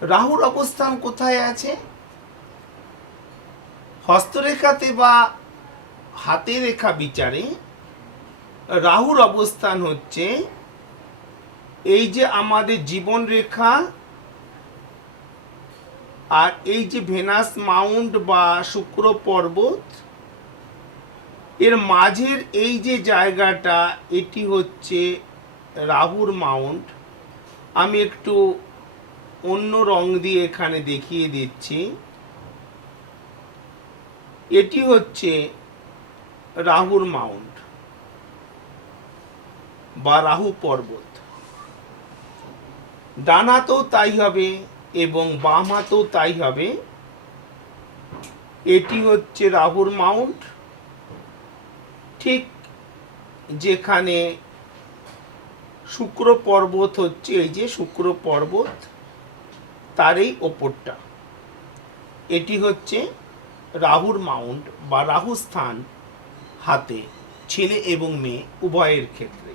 রাহুর অবস্থান কোথায় আছে? হস্তরেখাতে বা হাতে রেখা বিচারে রাহুর অবস্থান হচ্ছে এই যে আমাদের জীবন রেখা আর এই যে ভেনাস মাউন্ট বা শুক্র পর্বত, এর মাঝের এই যে জায়গাটা, এটি হচ্ছে রাহুর মাউন্ট। আমি একটু অন্য রং দিয়ে এখানে দেখিয়ে দিচ্ছি। এটি হচ্ছে রাহুর মাউন্ট বা রাহু পর্বত। ডান হাতেও তাই হবে এবং বাম হাতেও তাই হবে। এটি হচ্ছে রাহুর মাউন্ট। ঠিক যেখানে শুক্র পর্বত হচ্ছে, এই যে শুক্র পর্বত তারই ওপরটা। এটি হচ্ছে রাহুর মাউন্ট বা রাহু স্থান হাতে, ছেলে এবং মেয়ে উভয়ের ক্ষেত্রে।